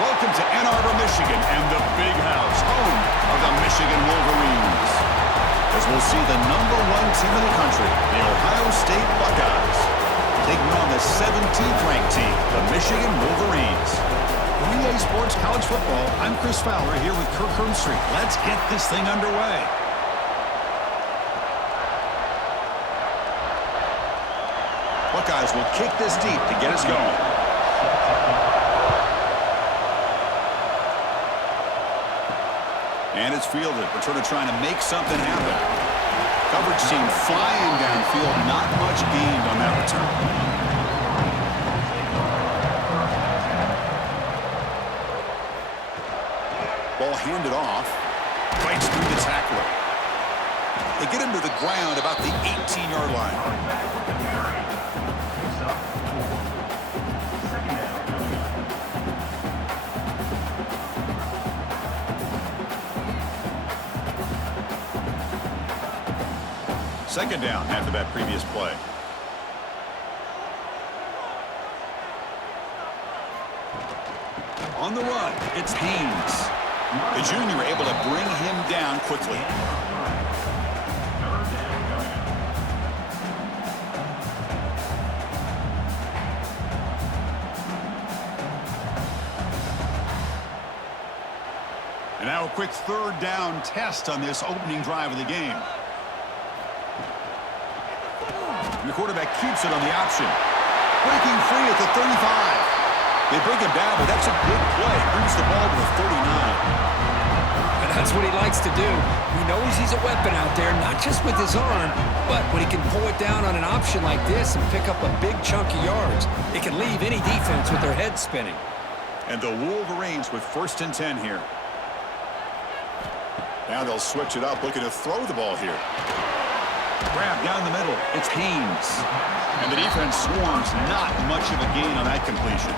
Welcome to Ann Arbor, Michigan, and the Big House, home of the Michigan Wolverines. As we'll see the #1 team in the country, the Ohio State Buckeyes, taking on the 17th ranked team, the Michigan Wolverines. For EA Sports College Football, I'm Chris Fowler here with Kirk Hermstreet. Let's get this thing underway. Buckeyes will kick this deep to get us going. And it's fielded. Returner trying to make something happen. Coverage team flying downfield. Not much gained on that return. Ball handed off. Fights through the tackler. They get him to the ground about the 18-yard line. Second down after that previous play. On the run, it's Haynes. The junior able to bring him down quickly. And now a quick third down test on this opening drive of the game. The quarterback keeps it on the option. Breaking free at the 35. They bring him down, but that's a good play. Moves the ball to the 39. And that's what he likes to do. He knows he's a weapon out there, not just with his arm, but when he can pull it down on an option like this and pick up a big chunk of yards, it can leave any defense with their head spinning. And the Wolverines with 1st and 10 here. Now they'll switch it up, looking to throw the ball here. Grab down the middle. It's Haynes. And the defense swarms. Not much of a gain on that completion.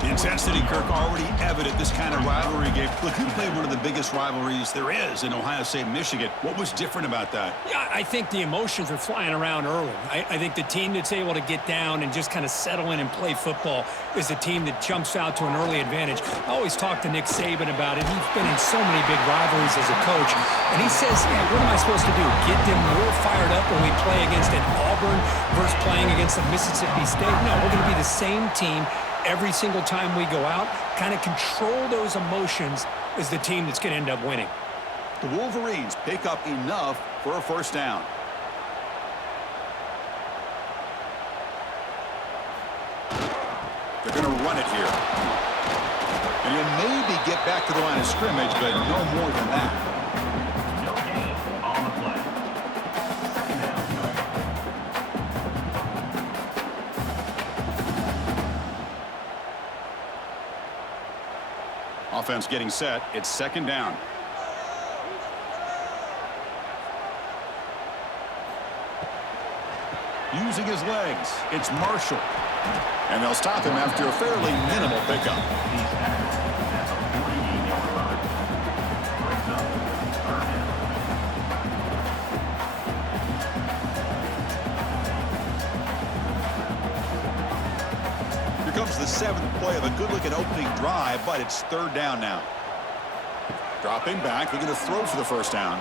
The intensity, Kirk, already evident this kind of rivalry game. Look, you played one of the biggest rivalries there is in Ohio State and Michigan. What was different about that? Yeah, I think the emotions are flying around early. I think the team that's able to get down and just kind of settle in and play football is the team that jumps out to an early advantage. I always talk to Nick Saban about it. He's been in so many big rivalries as a coach. And he says, yeah, what am I supposed to do? Get them more fired up when we play against an Auburn versus playing against a Mississippi State? No, we're going to be the same team every single time we go out. Kind of control those emotions is the team that's going to end up winning. The Wolverines pick up enough for a 1st down. They're going to run it here. And he'll maybe get back to the line of scrimmage, but no more than that. Offense getting set. It's 2nd down. Using his legs, it's Marshall. And they'll stop him after a fairly minimal pickup. Here comes the 7th play of a good-looking opening drive, but it's 3rd down now. Dropping back, they're going to throw for the 1st down.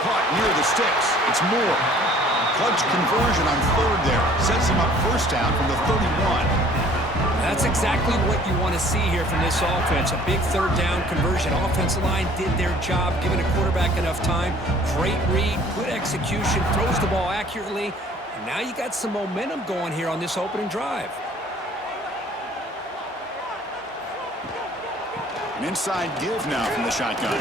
Caught near the sticks. It's Moore. Clutch conversion on 3rd there. Sets him up 1st down from the 31. That's exactly what you want to see here from this offense. A big 3rd down conversion. Offensive line did their job, giving a quarterback enough time. Great read, good execution, throws the ball accurately. And now you got some momentum going here on this opening drive. An inside give now from the shotgun.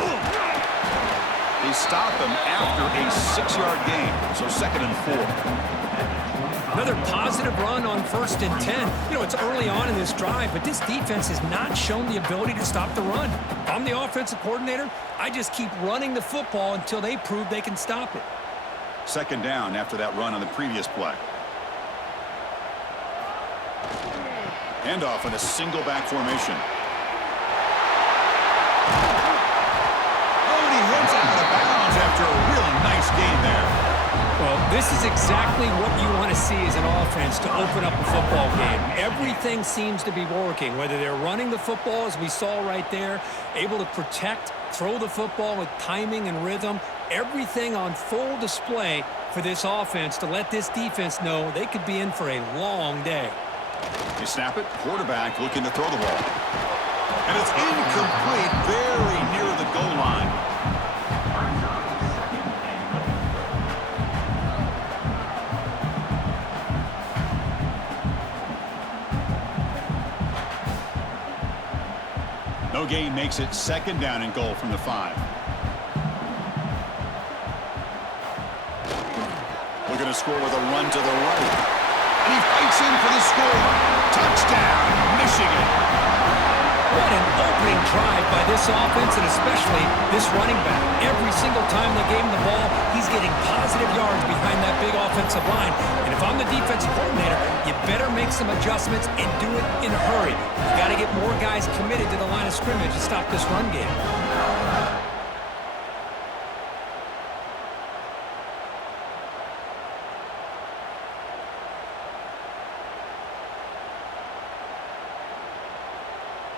They stop him after a 6-yard gain, so 2nd and 4. Another positive run on 1st and 10. You know, it's early on in this drive, but this defense has not shown the ability to stop the run. If I'm the offensive coordinator, I just keep running the football until they prove they can stop it. 2nd down after that run on the previous play. Handoff in a single back formation. Oh, and he heads out of bounds after a really nice gain there. Well, this is exactly what you want to see as an offense to open up a football game. Everything seems to be working, whether they're running the football, as we saw right there, able to protect, throw the football with timing and rhythm, everything on full display for this offense to let this defense know they could be in for a long day. They snap it, quarterback looking to throw the ball. And it's incomplete, very near the goal line. No gain makes it second down and goal from the 5. Looking to score with a run to the right. And he fights in for the score. Touchdown, Michigan. What an opening drive by this offense, and especially this running back. Every single time they gave him the ball, he's getting positive yards behind that big offensive line. And if I'm the defensive coordinator, you better make some adjustments and do it in a hurry. You got to get more guys committed to the line of scrimmage to stop this run game.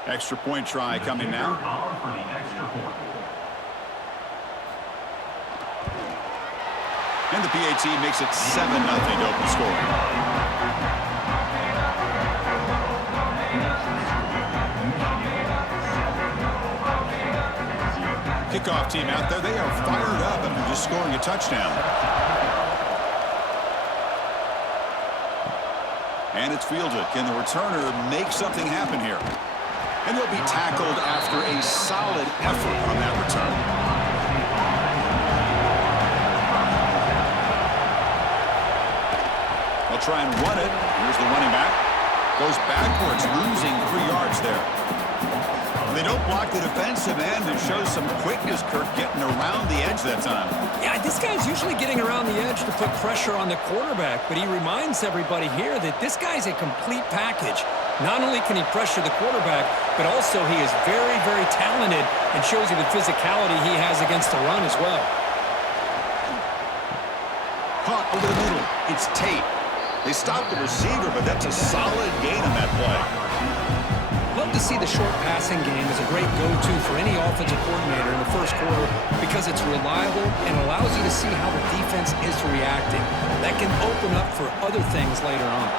Extra point try coming now. And the PAT makes it 7-0 to open scoring. Kickoff team out there. They are fired up after just scoring a touchdown. And it's fielded. Can the returner make something happen here? And he'll be tackled after a solid effort on that return. They'll try and run it. Here's the running back. Goes backwards, losing 3 yards there. They don't block the defensive end and show some quickness, Kirk, getting around the edge that time. Yeah, this guy's usually getting around the edge to put pressure on the quarterback, but he reminds everybody here that this guy's a complete package. Not only can he pressure the quarterback, but also he is very, very talented and shows you the physicality he has against the run as well. Caught over the middle. It's Tate. They stopped the receiver, but that's a solid gain on that play. Love to see the short passing game as a great go-to for any offensive coordinator in the first quarter because it's reliable and allows you to see how the defense is reacting. That can open up for other things later on.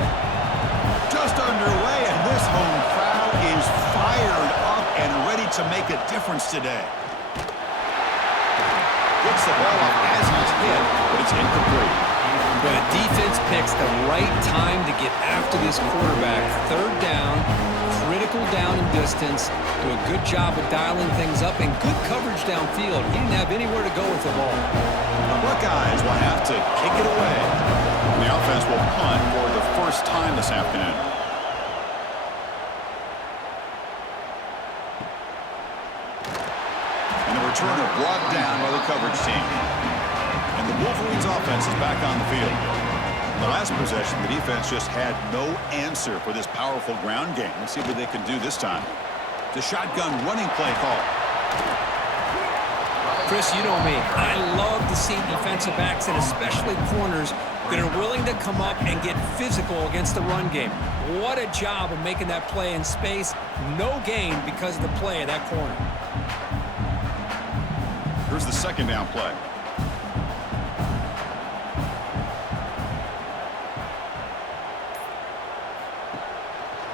Just underway, and this home crowd is fired up and ready to make a difference today. Gets the ball up as he's hit, but it's incomplete. But the defense picks the right time to get after this quarterback. Third down, critical down and distance. Do a good job of dialing things up and good coverage downfield. He didn't have anywhere to go with the ball. The Buckeyes will have to kick it away. And the offense will punt for the first time this afternoon. And the returner brought down by the coverage team. And the Wolverines offense is back on the field. In the last possession, the defense just had no answer for this powerful ground game. Let's see what they can do this time. The shotgun running play call. Chris, you know me. I love to see defensive backs and especially corners that are willing to come up and get physical against the run game. What a job of making that play in space. No gain because of the play of that corner. Here's the second down play.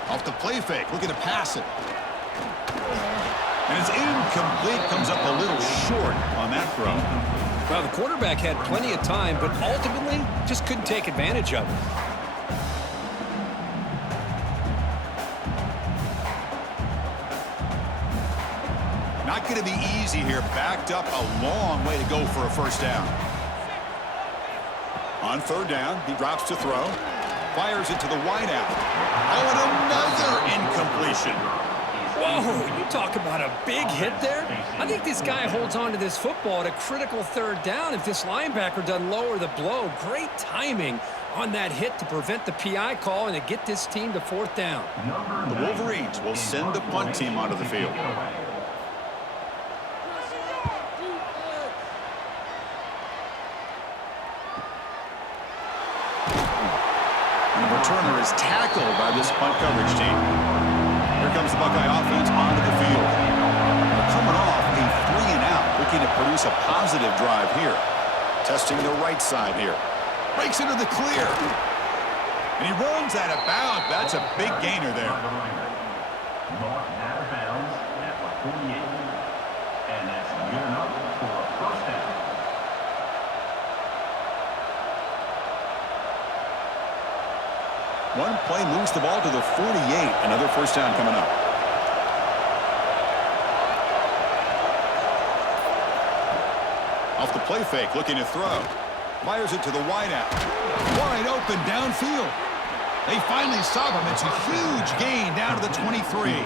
Off the play fake, looking to pass it. And it's incomplete, comes up a little short on that throw. Well, the quarterback had plenty of time, but ultimately just couldn't take advantage of it. Not going to be easy here. Backed up a long way to go for a first down. On third down, he drops to throw. Fires it to the wideout. Oh, and another incompletion. Whoa, you talk about a big hit there. I think this guy holds on to this football at a critical third down if this linebacker doesn't lower the blow. Great timing on that hit to prevent the PI call and to get this team to fourth down. The Wolverines will send the punt team onto the field. punt coverage team. Here comes the Buckeye offense onto the field. They're coming off a 3-and-out, looking to produce a positive drive here. Testing the right side here. Breaks into the clear. And he runs out of bounds. That's a big gainer there. Out of bounds at 48. And that's good enough for a first down. One play moves the ball to the 48. Another first down coming up. Off the play fake, looking to throw. Fires it to the wideout. Wide open downfield. They finally stop him. It's a huge gain down to the 23.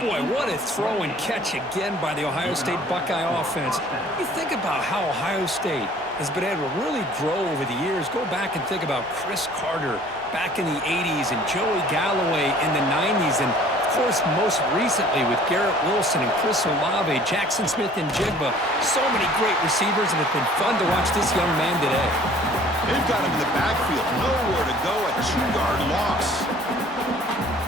Boy, what a throw and catch again by the Ohio State Buckeye offense. You think about how Ohio State has been able to really grow over the years. Go back and think about Chris Carter back in the 80s and Joey Galloway in the 90s. And, of course, most recently with Garrett Wilson and Chris Olave, Jackson Smith and Jigba. So many great receivers, and it's been fun to watch this young man today. They've got him in the backfield. Nowhere to go. A 2-yard loss.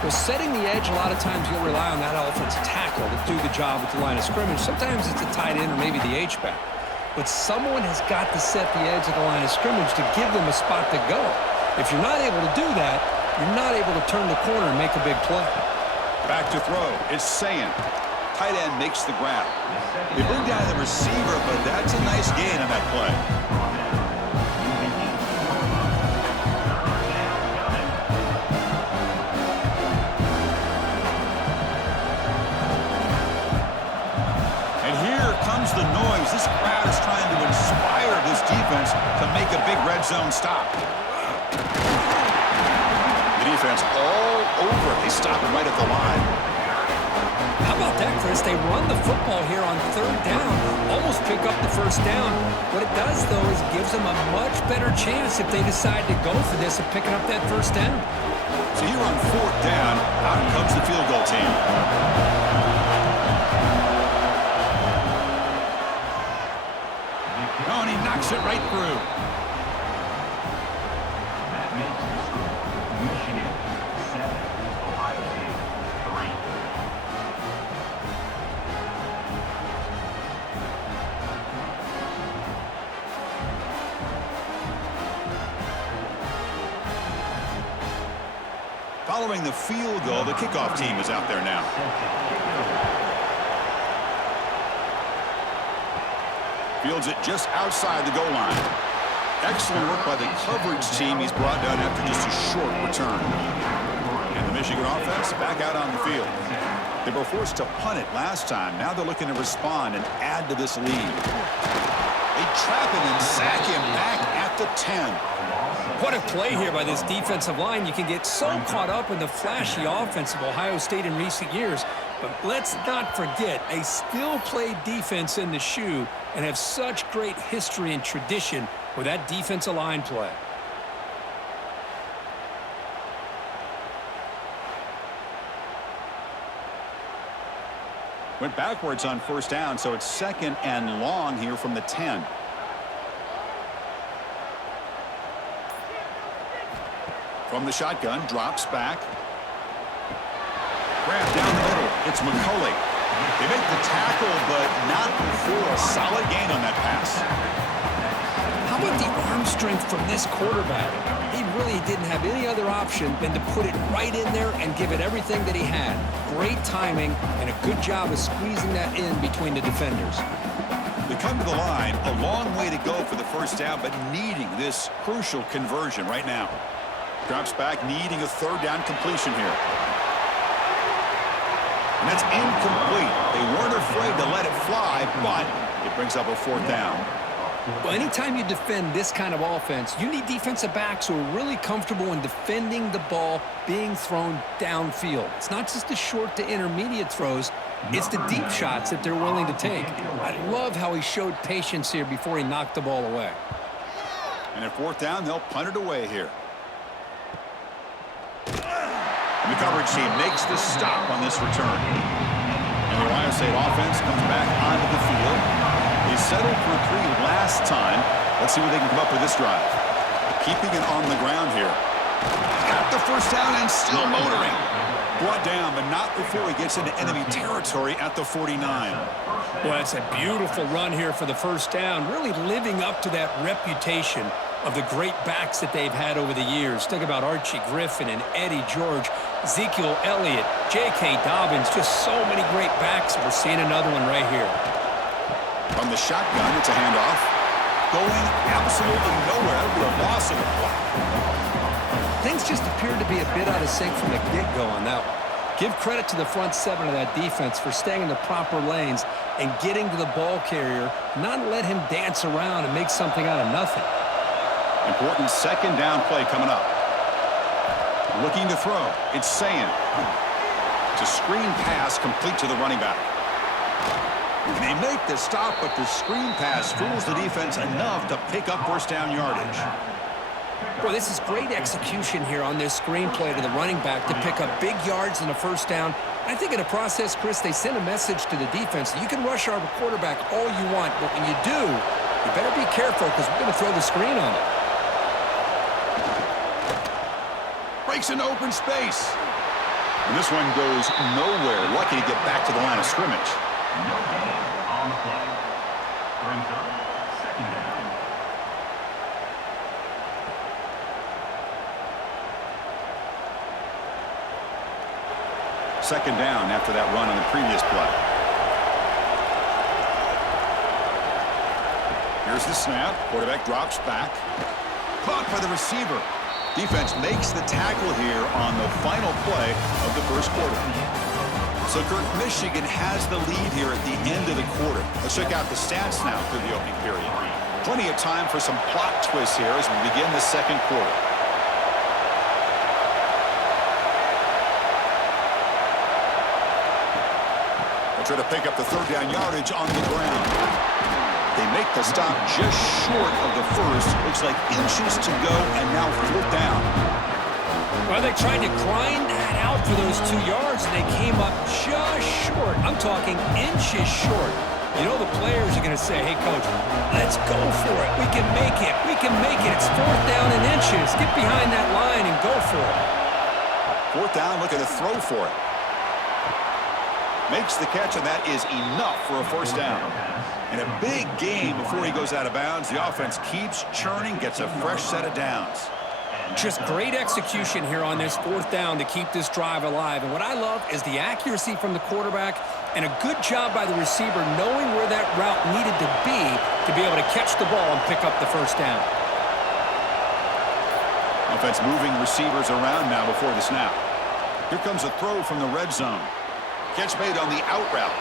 Well, setting the edge, a lot of times you'll rely on that offensive tackle to do the job at the line of scrimmage. Sometimes it's a tight end or maybe the H-back. But someone has got to set the edge of the line of scrimmage to give them a spot to go. If you're not able to do that, you're not able to turn the corner and make a big play. Back to throw. It's Sayan. Tight end makes the grab. They bring down the receiver, but that's a nice gain on that play. The noise. This crowd is trying to inspire this defense to make a big red zone stop. The defense all over it. They stop him right at the line. How about that, Chris? They run the football here on third down, almost pick up the first down. What it does, though, is it gives them a much better chance if they decide to go for this of picking up that first down. So here on fourth down, out comes the field goal team. Oh, and he knocks it right through. That makes the score Michigan 7, Ohio State 3. Following the field goal, the kickoff team is out there now. Fields it just outside the goal line. Excellent work by the coverage team. He's brought down after just a short return. And the Michigan offense back out on the field. They were forced to punt it last time. Now they're looking to respond and add to this lead. They trap him and sack him back at the 10. What a play here by this defensive line. You can get so caught up in the flashy offense of Ohio State in recent years. But let's not forget, they still play defense in the shoe and have such great history and tradition with that defensive line play. Went backwards on first down, so it's second and long here from the 10. From the shotgun, drops back. Grab down the middle. It's McCulley. They make the tackle, but not for a solid gain on that pass. How about the arm strength from this quarterback? He really didn't have any other option than to put it right in there and give it everything that he had. Great timing and a good job of squeezing that in between the defenders. They come to the line, a long way to go for the first down, but needing this crucial conversion right now. Drops back, needing a third down completion here. And that's incomplete. They weren't afraid to let it fly, but it brings up a fourth down. Well, anytime you defend this kind of offense, you need defensive backs who are really comfortable in defending the ball being thrown downfield. It's not just the short to intermediate throws. It's the deep shots that they're willing to take. I love how he showed patience here before he knocked the ball away. And at fourth down, they'll punt it away here. And the coverage team makes the stop on this return. And the Ohio State offense comes back onto the field. They settled for 3 last time. Let's see what they can come up with this drive. Keeping it on the ground here. Got the first down and still motoring. Brought down, but not before he gets into enemy territory at the 49. Well, it's a beautiful run here for the first down, really living up to that reputation of the great backs that they've had over the years. Think about Archie Griffin and Eddie George, Ezekiel Elliott, J.K. Dobbins, just so many great backs. We're seeing another one right here. From the shotgun, it's a handoff. Going absolutely nowhere for a loss of the play. Things just appeared to be a bit out of sync from the get-go on that one. Give credit to the front seven of that defense for staying in the proper lanes and getting to the ball carrier, not let him dance around and make something out of nothing. Important second down play coming up. Looking to throw. It's Sayin. It's a screen pass complete to the running back. They make the stop, but the screen pass fools the defense enough to pick up first down yardage. Boy, this is great execution here on this screenplay to the running back to pick up big yards in the first down. I think in the process, Chris, they send a message to the defense. You can rush our quarterback all you want, but when you do, you better be careful because we're going to throw the screen on it. Breaks into open space. And this one goes nowhere. Lucky to get back to the line of scrimmage. No gain on the play. Brings up second down. Second down after that run on the previous play. Here's the snap. Quarterback drops back. Caught by the receiver. Defense makes the tackle here on the final play of the first quarter. So, Kirk, Michigan has the lead here at the end of the quarter. Let's check out the stats now through the opening period. Plenty of time for some plot twists here as we begin the second quarter. They'll try to pick up the third down yardage on the ground. They make the stop just short of the first. Looks like inches to go, and now fourth down. Well, they tried to grind that out for those 2 yards, and they came up just short. I'm talking inches short. You know the players are going to say, hey, Coach, let's go for it. We can make it. We can make it. It's fourth down in inches. Get behind that line and go for it. Fourth down, looking to throw for it. Makes the catch, and that is enough for a first down. And a big game before he goes out of bounds. The offense keeps churning, gets a fresh set of downs. Just great execution here on this fourth down to keep this drive alive. And what I love is the accuracy from the quarterback and a good job by the receiver knowing where that route needed to be able to catch the ball and pick up the first down. Offense moving receivers around now before the snap. Here comes a throw from the red zone. Catch made on the out route.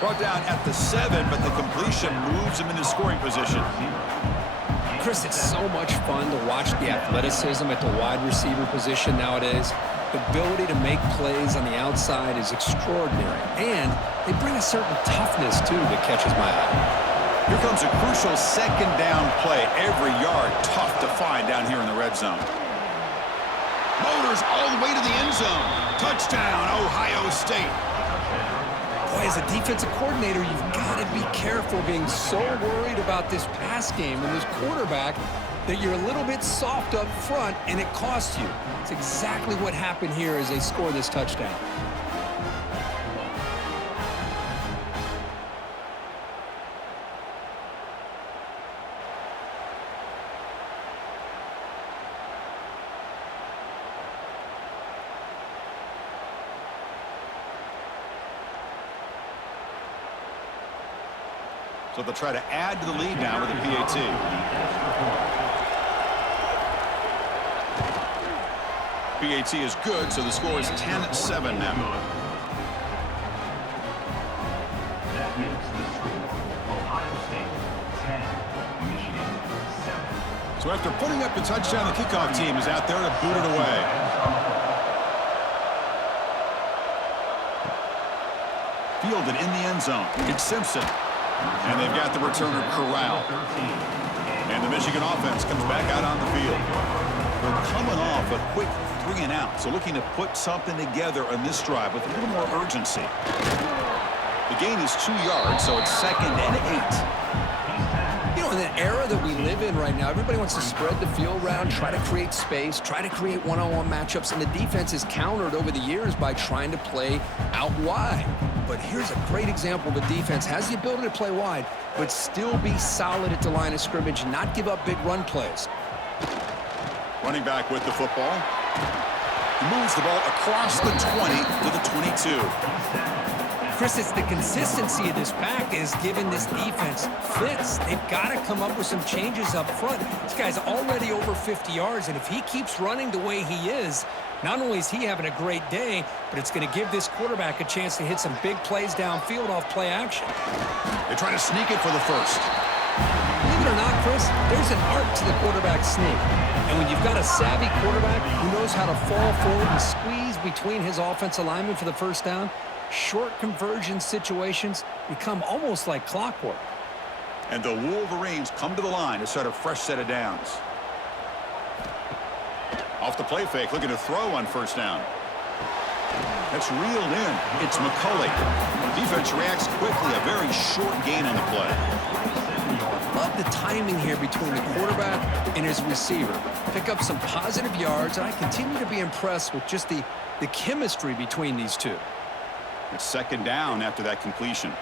Brought down at the 7, but the completion moves him into scoring position. Chris, it's so much fun to watch the athleticism at the wide receiver position nowadays. The ability to make plays on the outside is extraordinary, and they bring a certain toughness, too, that catches my eye. Here comes a crucial second down play. Every yard tough to find down here in the red zone. Motors all the way to the end zone. Touchdown, Ohio State. Boy, as a defensive coordinator, you've got to be careful being so worried about this pass game and this quarterback that you're a little bit soft up front, and it costs you. It's exactly what happened here as they score this touchdown. So they'll try to add to the lead now with a PAT. PAT is good, so the score is 10-7 now. That makes the score Ohio State 10, Michigan 7. So after putting up the touchdown, the kickoff team is out there to boot it away. Fielded in the end zone. It's Simpson. And they've got the returner corralled. And the Michigan offense comes back out on the field. They're coming off a quick 3 and out, so looking to put something together on this drive with a little more urgency. The gain is 2 yards, so it's 2nd and 8. You know, know, in the era that we live in right now, everybody wants to spread the field around, try to create space, try to create one-on-one matchups, and the defense is countered over the years by trying to play out wide. But here's a great example of a defense has the ability to play wide, but still be solid at the line of scrimmage, not give up big run plays. Running back with the football. He moves the ball across the 20 to the 22. Chris, it's the consistency of this pack is giving this defense fits. They've got to come up with some changes up front. This guy's already over 50 yards, and if he keeps running the way he is, not only is he having a great day, but it's going to give this quarterback a chance to hit some big plays downfield off play action. They try to sneak it for the first. Believe it or not, Chris, there's an art to the quarterback sneak. And when you've got a savvy quarterback who knows how to fall forward and squeeze between his offensive linemen for the first down, short conversion situations become almost like clockwork. And the Wolverines come to the line to start a fresh set of downs. Off the play fake, looking to throw on first down. That's reeled in. It's McCulley. Defense reacts quickly, a very short gain on the play. Love the timing here between the quarterback and his receiver. Pick up some positive yards, and I continue to be impressed with just the chemistry between these two. It's second down after that completion.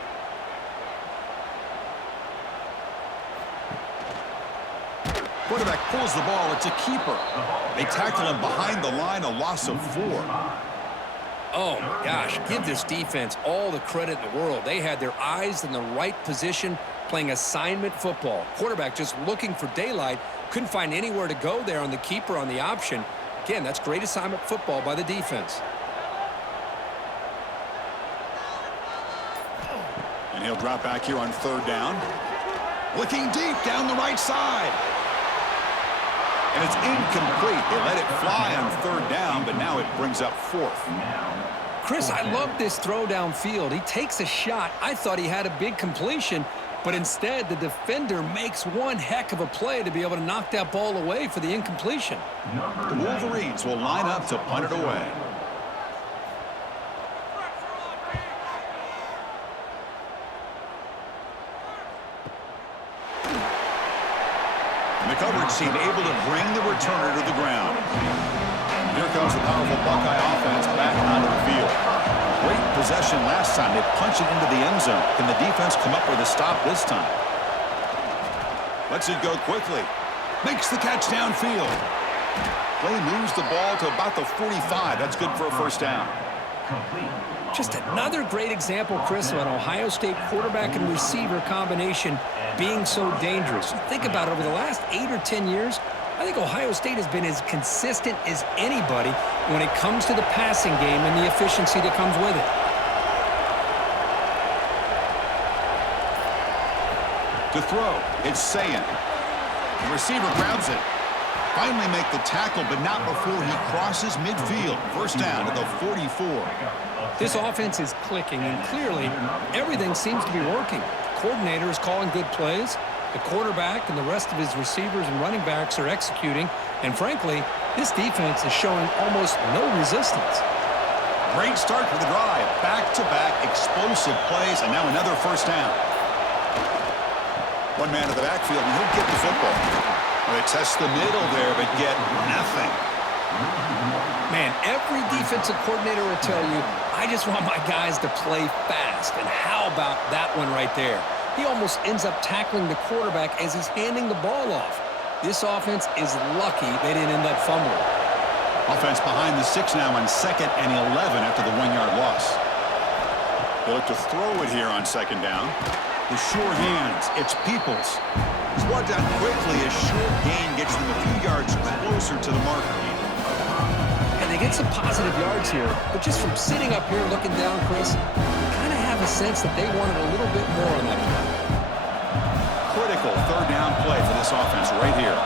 Quarterback pulls the ball. It's a keeper. They tackle him behind the line, a loss of 4. Oh, my gosh. Give this defense all the credit in the world. They had their eyes in the right position playing assignment football. Quarterback just looking for daylight. Couldn't find anywhere to go there on the keeper on the option. Again, that's great assignment football by the defense. And he'll drop back here on third down. Looking deep down the right side. And it's incomplete. They let it fly on third down, but now it brings up fourth. Chris, I love this throw downfield. He takes a shot. I thought he had a big completion, but instead the defender makes one heck of a play to be able to knock that ball away for the incompletion. The Wolverines will line up to punt it away. The coverage team able to bring the returner to the ground. Here comes the powerful Buckeye offense back onto the field. Great possession last time. They punch it into the end zone. Can the defense come up with a stop this time? Lets it go quickly. Makes the catch downfield. Play moves the ball to about the 45. That's good for a first down. Just another great example, Chris, of an Ohio State quarterback and receiver combination being so dangerous. Think about it, over the last 8 or 10 years, I think Ohio State has been as consistent as anybody when it comes to the passing game and the efficiency that comes with it. To throw, it's Sayin. The receiver grabs it. Finally make the tackle, but not before he crosses midfield. First down to the 44. This offense is clicking, and clearly everything seems to be working. The coordinator is calling good plays. The quarterback and the rest of his receivers and running backs are executing. And frankly, this defense is showing almost no resistance. Great start for the drive. Back-to-back explosive plays, and now another first down. One man to the backfield, and he'll get the football. They test the middle there, but get nothing. Man, every defensive coordinator will tell you, I just want my guys to play fast. And how about that one right there? He almost ends up tackling the quarterback as he's handing the ball off. This offense is lucky they didn't end up fumbling. Offense behind the 6 now on 2nd and 11 after the 1-yard loss. They look to throw it here on second down. The sure hands, it's Peoples. He's brought down quickly. A short gain gets them a few yards closer to the marker. And they get some positive yards here, but just from sitting up here looking down, Chris, kind of have a sense that they wanted a little bit more on that play. Critical third down play for this offense right here.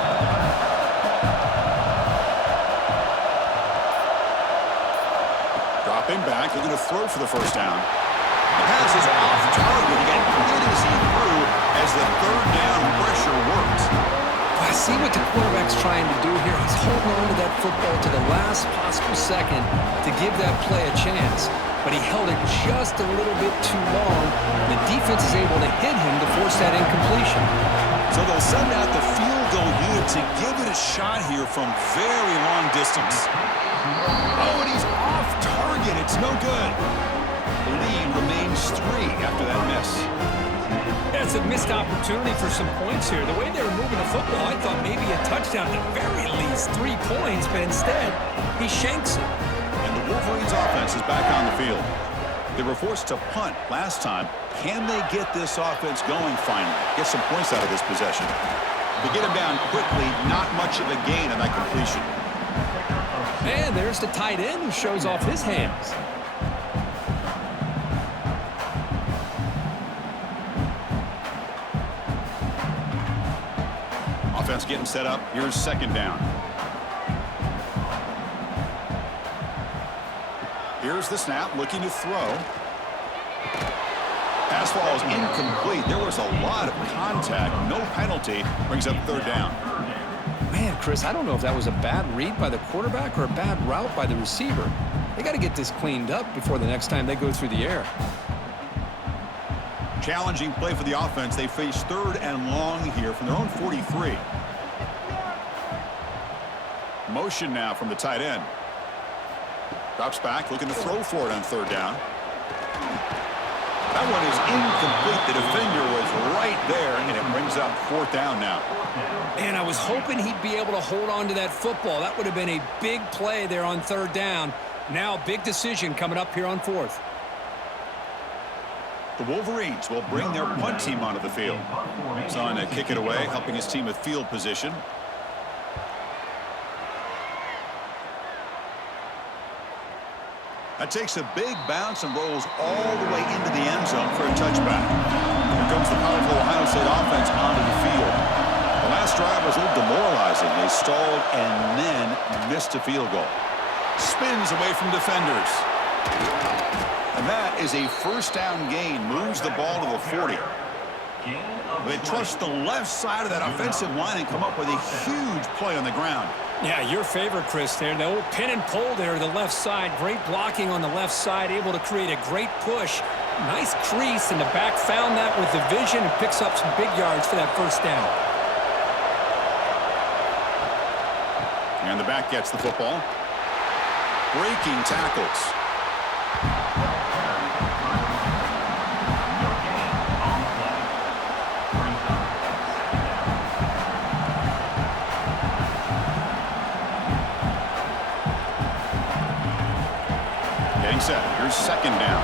Dropping back, looking to throw for the first down. The pass is off target again. Good as he threw as the third down pressure works. I see what the quarterback's trying to do here. He's holding on to that football to the last possible second to give that play a chance. But he held it just a little bit too long. The defense is able to hit him to force that incompletion. So they'll send out the field goal unit to give it a shot here from very long distance. Oh, and he's off target. It's no good. The lead remains 3 after that miss. That's a missed opportunity for some points here. The way they were moving the football, I thought maybe a touchdown, at the very least 3 points, but instead, he shanks it. And the Wolverines' offense is back on the field. They were forced to punt last time. Can they get this offense going finally? Get some points out of this possession. To get him down quickly, not much of a gain on that completion. And there's the tight end who shows off his hands. Offense getting set up. Here's second down. Here's the snap, looking to throw. Pass ball is incomplete. There was a lot of contact. No penalty. Brings up third down. Man, Chris, I don't know if that was a bad read by the quarterback or a bad route by the receiver. They got to get this cleaned up before the next time they go through the air. Challenging play for the offense. They face third and long here from their own 43. Motion now from the tight end. Drops back, looking to throw for it on third down. That one is incomplete. The defender was right there, and it brings up fourth down now. And I was hoping he'd be able to hold on to that football. That would have been a big play there on third down. Now, big decision coming up here on fourth. The Wolverines will bring their punt team onto the field. He's on to kick it away, helping his team with field position. That takes a big bounce and rolls all the way into the end zone for a touchback. Here comes the powerful Ohio State offense onto the field. The last drive was a little demoralizing. They stalled and then missed a field goal. Spins away from defenders. And that is a first down gain. Moves the ball to the 40. They trust the left side of that offensive line and come up with a huge play on the ground. Yeah, your favorite, Chris, there. The old pin and pull there, the left side. Great blocking on the left side, able to create a great push. Nice crease, and the back found that with the vision and picks up some big yards for that first down. And the back gets the football. Breaking tackles. Set. Here's second down.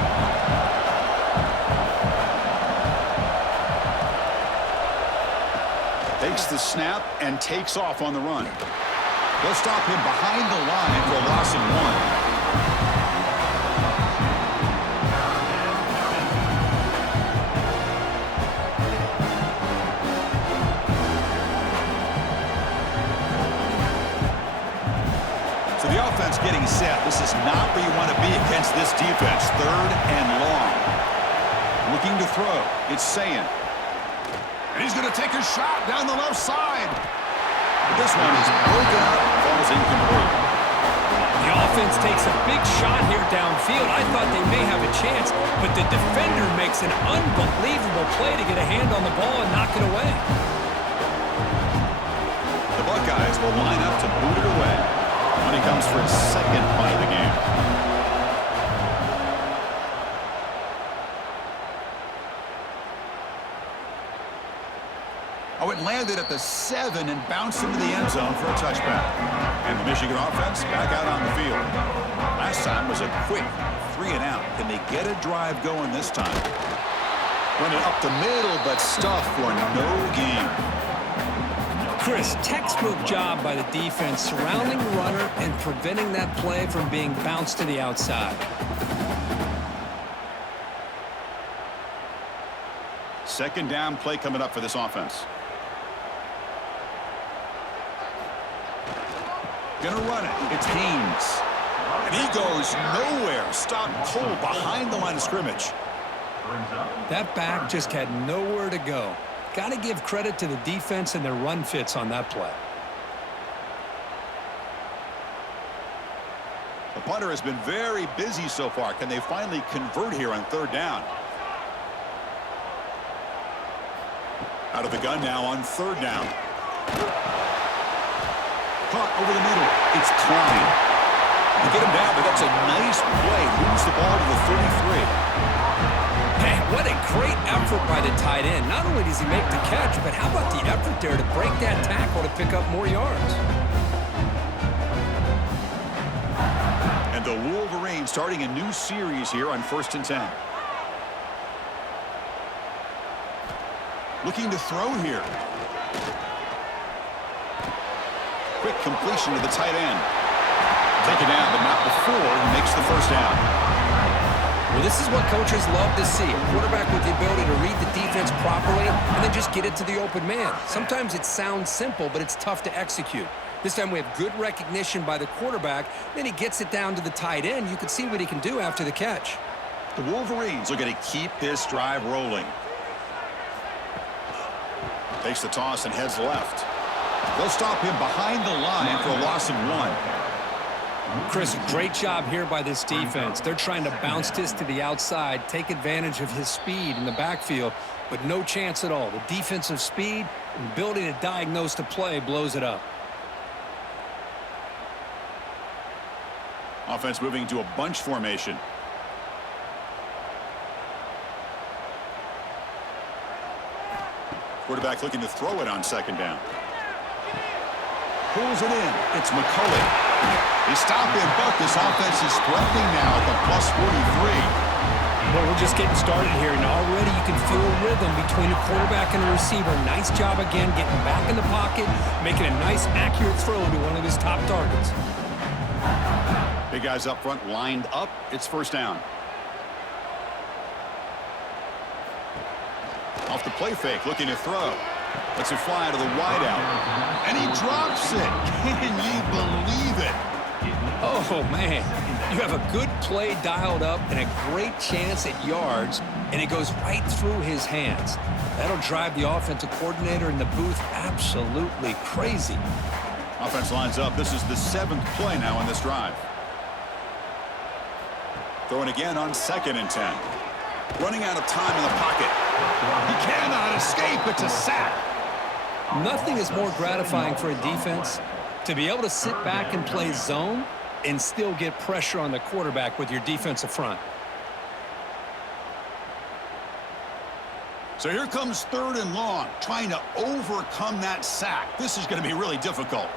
Takes the snap and takes off on the run. They'll stop him behind the line for a loss of 1. Getting set. This is not where you want to be against this defense. Third and long. Looking to throw. It's Sayin. And he's going to take a shot down the left side. But this one is broken up. Falls incomplete. The offense takes a big shot here downfield. I thought they may have a chance, but the defender makes an unbelievable play to get a hand on the ball and knock it away. The Buckeyes will line up to boot it away when he comes for his second punt of the game. Oh, it landed at the 7 and bounced into the end zone for a touchback. And the Michigan offense back out on the field. Last time was a quick 3 and out. Can they get a drive going this time? Running up the middle, but stuffed for no gain. Chris, textbook job by the defense surrounding the runner and preventing that play from being bounced to the outside. Second down play coming up for this offense. Gonna run it. It's Haynes. And he goes nowhere. Stopped cold behind the line of scrimmage. That back just had nowhere to go. Got to give credit to the defense and their run fits on that play. The punter has been very busy so far. Can they finally convert here on third down? Out of the gun now on third down. Caught over the middle. It's Klein. They get him down, but that's a nice play. Moves the ball to the 33. Man, what a great effort by the tight end. Not only does he make the catch, but how about the effort there to break that tackle to pick up more yards? And the Wolverines starting a new series here on 1st and 10. Looking to throw here. Quick completion to the tight end. Taken down, but not before he makes the first down. Well, this is what coaches love to see. A quarterback with the ability to read the defense properly and then just get it to the open man. Sometimes it sounds simple, but it's tough to execute. This time we have good recognition by the quarterback. Then he gets it down to the tight end. You can see what he can do after the catch. The Wolverines are going to keep this drive rolling. Takes the toss and heads left. They'll stop him behind the line for a loss of 1. Chris, great job here by this defense. They're trying to bounce this to the outside, take advantage of his speed in the backfield, but no chance at all. The defensive speed and ability to diagnose the play blows it up. Offense moving to a bunch formation. Quarterback looking to throw it on second down. Pulls it in. It's McCulley. He stopped in, but this offense is threatening now at the plus 43. Well, we're just getting started here, and already you can feel a rhythm between the quarterback and the receiver. Nice job again getting back in the pocket, making a nice, accurate throw to one of his top targets. Big guys up front lined up. It's first down. Off the play fake, looking to throw. Lets it fly to the wideout. And he drops it. Can you believe it? Oh, man. You have a good play dialed up and a great chance at yards, and it goes right through his hands. That'll drive the offensive coordinator in the booth absolutely crazy. Offense lines up. This is the 7th play now in this drive. Throwing again on 2nd and 10. Running out of time in the pocket. He cannot escape. It's a sack. Nothing is more gratifying for a defense to be able to sit back and play zone and still get pressure on the quarterback with your defensive front. So here comes 3rd and long, trying to overcome that sack. This is going to be really difficult.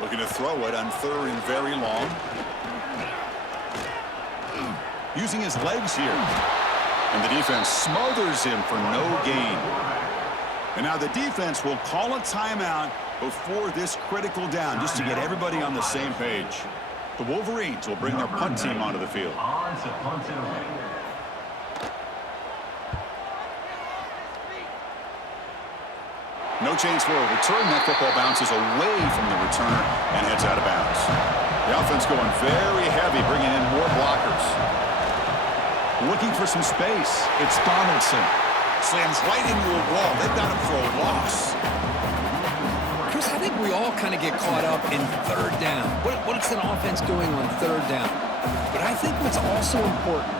Looking to throw it on 3rd and very long. Using his legs here. And the defense smothers him for no gain. And now the defense will call a timeout before this critical down, just to get everybody on the same page. The Wolverines will bring their punt team onto the field. On to punt it away. No change for a return. That football bounces away from the returner and heads out of bounds. The offense going very heavy, bringing in more blockers. Looking for some space. It's Donaldson. Slams right into a wall. They've got him for a loss. Chris, I think we all kind of get caught up in 3rd down. What's an offense doing on 3rd down? But I think what's also important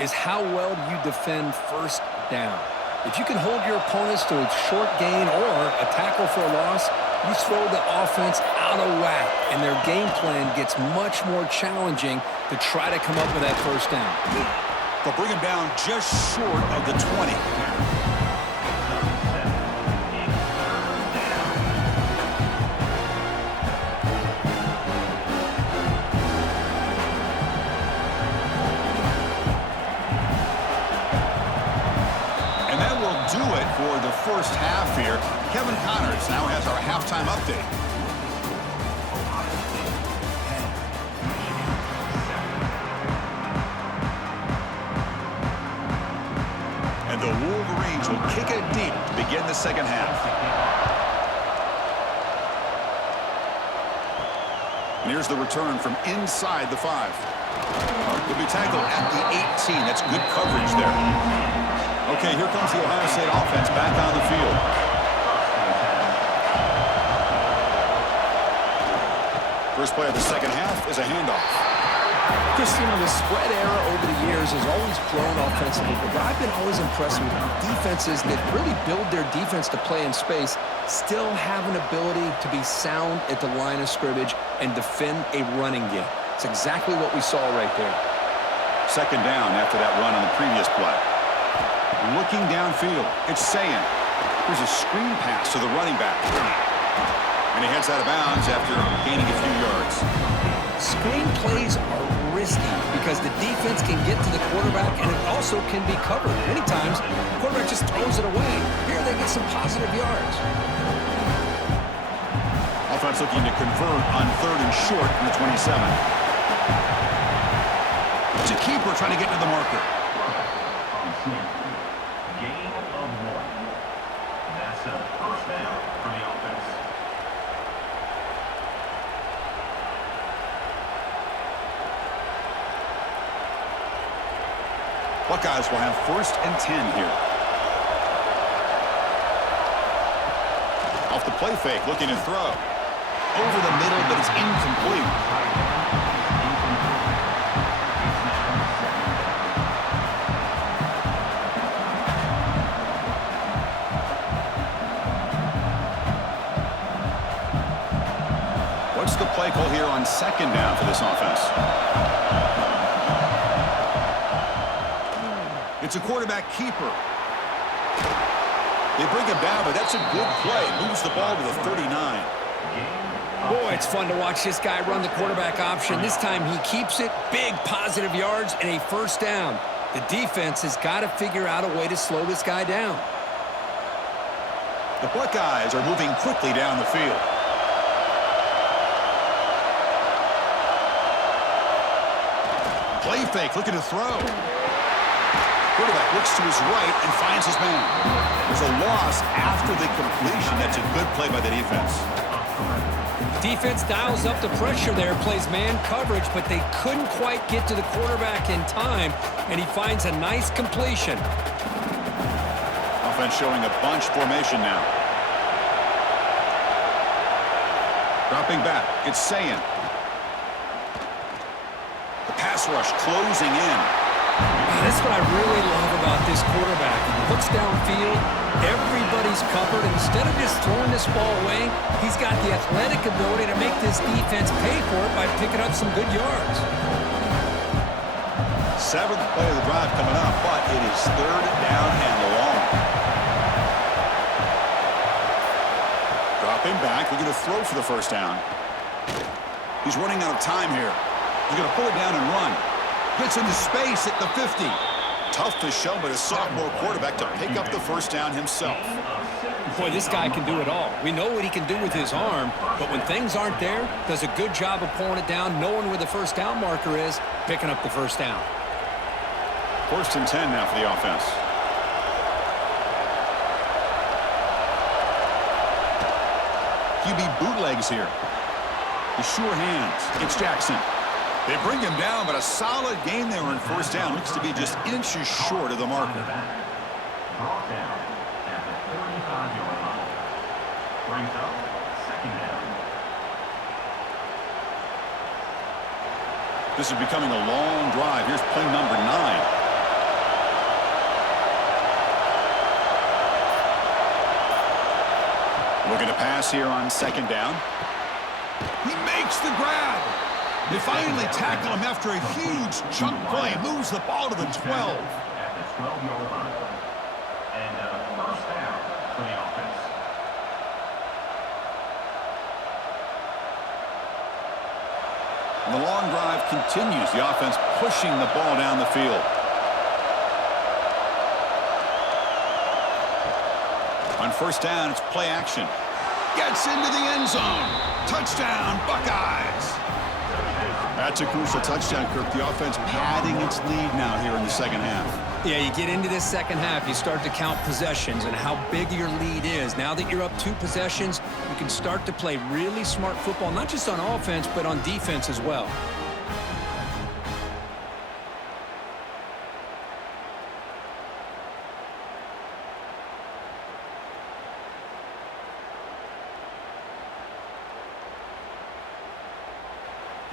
is how well do you defend 1st down. If you can hold your opponents to a short gain or a tackle for a loss, you throw the offense out of whack, and their game plan gets much more challenging to try to come up with that 1st down. They'll bring him down just short of the 20. And that will do it for the first half here. Kevin Connors now has our halftime update. The Wolverines will kick it deep to begin the second half. And here's the return from inside the 5. He'll be tackled at the 18. That's good coverage there. Okay, here comes the Ohio State offense back on the field. First play of the second half is a handoff. Chris, the spread era over the years has always grown offensively, but what I've been always impressed with defenses that really build their defense to play in space still have an ability to be sound at the line of scrimmage and defend a running game. It's exactly what we saw right there. Second down after that run on the previous play. Looking downfield, it's saying. Here's a screen pass to the running back. And he heads out of bounds after gaining a few yards. Screen plays are risky because the defense can get to the quarterback and it also can be covered. Many times, the quarterback just throws it away. Here they get some positive yards. Offense looking to convert on 3rd and short from the 27. It's a keeper trying to get to the marker. Gain of 1. That's a first down for the offense. Buckeyes will have 1st and 10 here. Off the play fake, looking to throw. Over the middle, but it's incomplete. What's the play call here on 2nd down for this offense? It's a quarterback keeper. They bring him down, but that's a good play. Moves the ball to the 39. Boy, it's fun to watch this guy run the quarterback option. This time he keeps it, big positive yards, and a first down. The defense has got to figure out a way to slow this guy down. The Buckeyes are moving quickly down the field. Play fake, looking to throw. Quarterback looks to his right and finds his man. There's a loss after the completion. That's a good play by the defense. Defense dials up the pressure there, plays man coverage, but they couldn't quite get to the quarterback in time, and he finds a nice completion. Offense showing a bunch formation now. Dropping back, it's saying. The pass rush closing in. That's what I really love about this quarterback. He looks downfield, everybody's covered. Instead of just throwing this ball away, he's got the athletic ability to make this defense pay for it by picking up some good yards. 7th play of the drive coming up, but it is 3rd down and long. Dropping back, looking to throw for the first down. He's running out of time here. He's going to pull it down and run. Gets into space at the 50. Tough to show, but a sophomore quarterback to pick up the first down himself. Boy, this guy can do it all. We know what he can do with his arm, but when things aren't there, does a good job of pulling it down, knowing where the first down marker is, picking up the first down. 1st and 10 now for the offense. QB bootlegs here. The sure hands. It's Jackson. They bring him down, but a solid gain there in 1st down. Looks to be just inches short of the marker. Brought down at the 35-yard line. Brings up 2nd down. This is becoming a long drive. Here's play number 9. Looking to pass here on 2nd down. He makes the grab. They finally tackle him after a huge chunk play. Moves the ball to the 12. At the 12-yard line. And first down for the offense. And the long drive continues. The offense pushing the ball down the field. On 1st down, it's play action. Gets into the end zone. Touchdown, Buckeyes. That's a crucial touchdown, Kirk. The offense padding its lead now here in the 2nd half. Yeah, you get into this 2nd half, you start to count possessions and how big your lead is. Now that you're up 2 possessions, you can start to play really smart football, not just on offense, but on defense as well.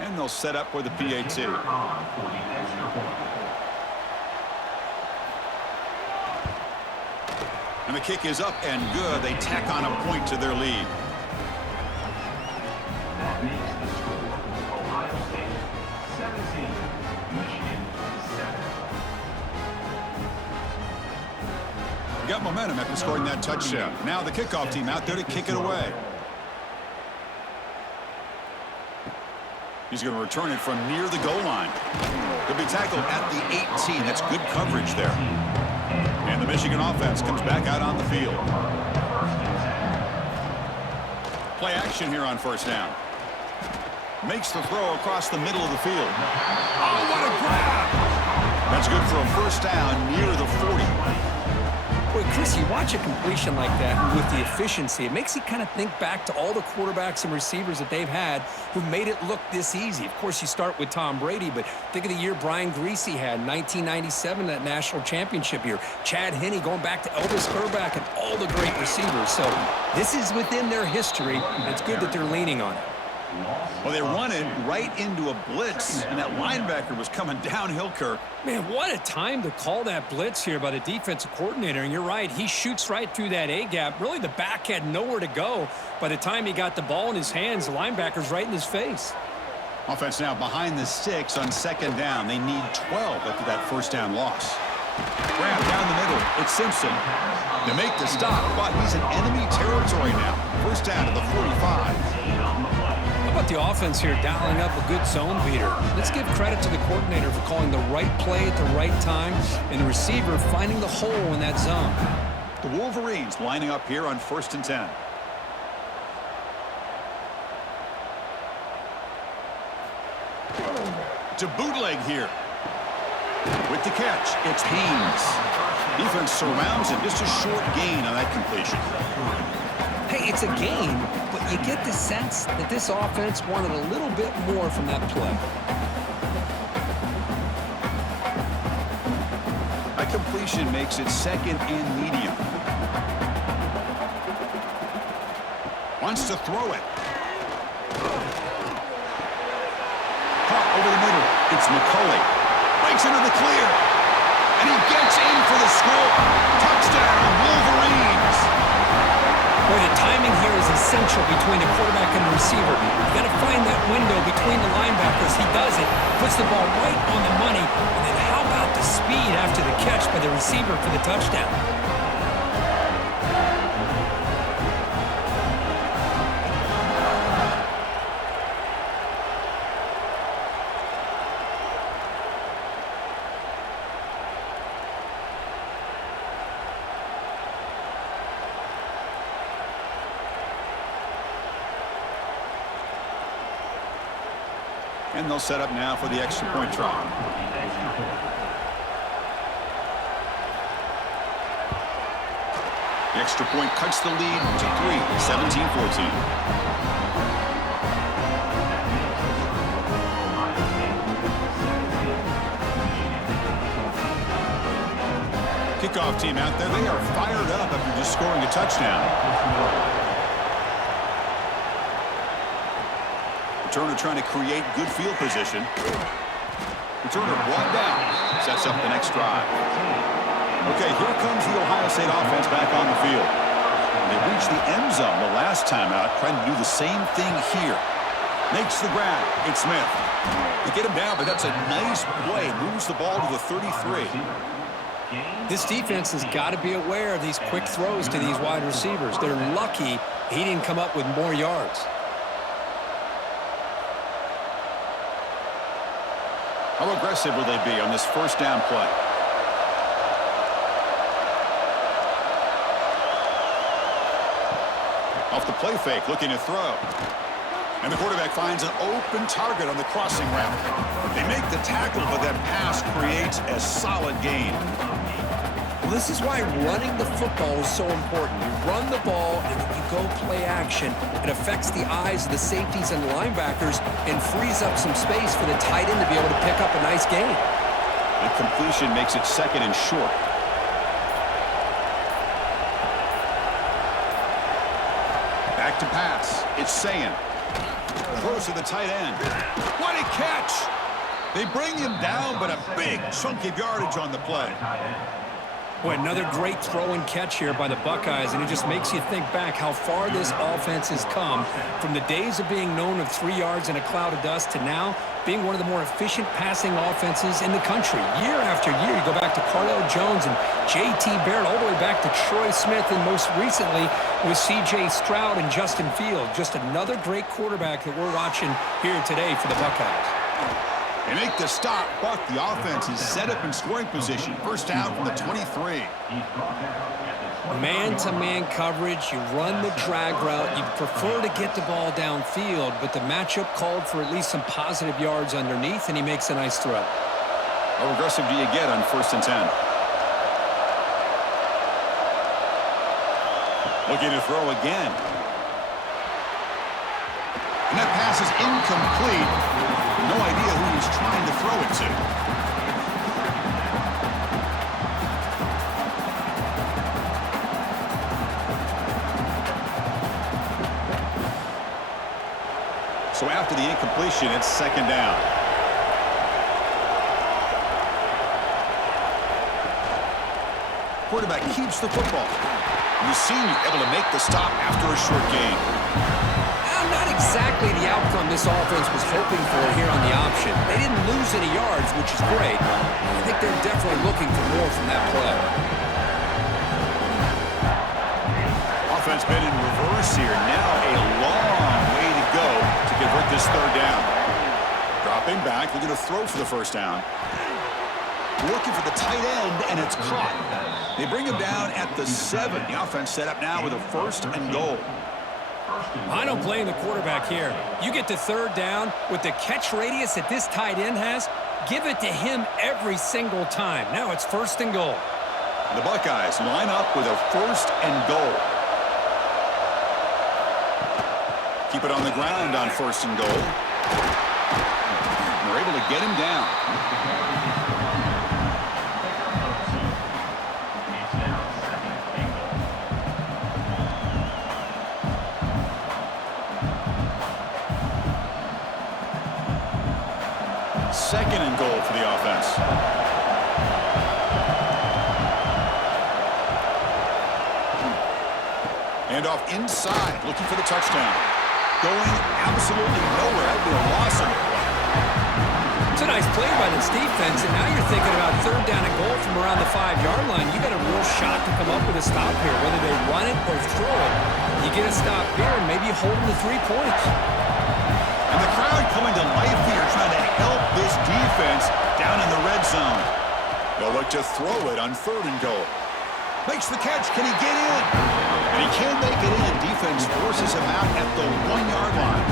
And they'll set up for the PAT. And the kick is up and good. They tack on a point to their lead. That makes the score Ohio State 17, Michigan 7. Got momentum after scoring that touchdown. Now the kickoff team out there to kick it away. He's going to return it from near the goal line. He'll be tackled at the 18. That's good coverage there. And the Michigan offense comes back out on the field. Play action here on first down. Makes the throw across the middle of the field. Oh, what a grab! That's good for a first down near the 40. Boy, Chris, you watch a completion like that with the efficiency, it makes you kind of think back to all the quarterbacks and receivers that they've had who made it look this easy. Of course, you start with Tom Brady, but think of the year Brian Greasy had in 1997, that national championship year. Chad Henne going back to Elvis Burback and all the great receivers. So this is within their history. It's good that they're leaning on it. Well, they run it right into a blitz, and that linebacker was coming downhill, Kirk. Man, what a time to call that blitz here by the defensive coordinator. And you're right, he shoots right through that A-gap. Really, the back had nowhere to go. By the time he got the ball in his hands, the linebacker's right in his face. Offense now behind the 6 on second down. They need 12 after that first down loss. Grab down the middle. It's Simpson. They make the stop, but he's in enemy territory now. First down to the 45. How about the offense here dialing up a good zone beater? Let's give credit to the coordinator for calling the right play at the right time and the receiver finding the hole in that zone. The Wolverines lining up here on first and 10. To bootleg here. With the catch, it's Haynes. Defense surrounds him. Just a short gain on that completion. Hey, it's a gain, but you get the sense that this offense wanted a little bit more from that play. That completion makes it second and medium. Wants to throw it. Caught over the middle. It's McCulley. Breaks into the clear. And he gets in for the score. Touchdown, Wolverines. Boy, the timing here is essential between the quarterback and the receiver. You got to find that window between the linebackers. He does it. Puts the ball right on the money. And then how about the speed after the catch by the receiver for the touchdown? And they'll set up now for the extra point try. The extra point cuts the lead to 3, 17-14. Kickoff team out there, they are fired up after just scoring a touchdown. Returner trying to create good field position. Returner brought down. Sets up the next drive. Okay, here comes the Ohio State offense back on the field. They reached the end zone the last time out, trying to do the same thing here. Makes the grab. It's Smith. They get him down, but that's a nice play. Moves the ball to the 33. This defense has got to be aware of these quick throws to these wide receivers. They're lucky he didn't come up with more yards. How aggressive will they be on this first down play? Off the play fake, looking to throw. And the quarterback finds an open target on the crossing route. They make the tackle, but that pass creates a solid gain. Well, this is why running the football is so important. You run the ball and then you go play action. It affects the eyes of the safeties and linebackers and frees up some space for the tight end to be able to pick up a nice gain. The completion makes it second and short. Back to pass. It's Sayin. Throws to the tight end. What a catch! They bring him down, but a big chunk of yardage on the play. Boy, another great throw and catch here by the Buckeyes, and it just makes you think back how far this offense has come from the days of being known of 3 yards in a cloud of dust to now being one of the more efficient passing offenses in the country. Year after year, you go back to Cardell Jones and J.T. Barrett, all the way back to Troy Smith, and most recently with C.J. Stroud and Justin Fields. Just another great quarterback that we're watching here today for the Buckeyes. They make the stop, but the offense is set up in scoring position. First down from the 23. Man-to-man coverage, you run the drag route. You prefer to get the ball downfield, but the matchup called for at least some positive yards underneath, and he makes a nice throw. How aggressive do you get on 1st and 10? Looking to throw again. And that pass is incomplete. No idea who he's trying to throw it to. So after the incompletion, it's 2nd down. Quarterback keeps the football. The senior able to make the stop after a short gain. Not exactly the outcome this offense was hoping for here on the option. They didn't lose any yards, which is great. I think they're definitely looking for more from that play. Offense been in reverse here. Now a long way to go to convert this 3rd down. Dropping back, they're going to throw for the 1st down. Looking for the tight end, and it's caught. They bring him down at the 7. The offense set up now with a 1st and goal. I don't blame the quarterback here. You get to 3rd down with the catch radius that this tight end has, give it to him every single time. Now it's 1st and goal. The Buckeyes line up with a 1st and goal. Keep it on the ground on 1st and goal. They're able to get him down. Second and goal for the offense. Handoff inside, looking for the touchdown. Going absolutely nowhere. That'd be a loss on the play. It's a nice play by this defense, and now you're thinking about 3rd down and goal from around the 5-yard line. You got a real shot to come up with a stop here. Whether they run it or throw it, you get a stop here and maybe hold them to 3 points. And the crowd coming to life here, trying to help this defense down in the red zone. They'll look to throw it on 3rd and goal. Makes the catch. Can he get in? And he can make it in. Defense forces him out at the 1-yard line.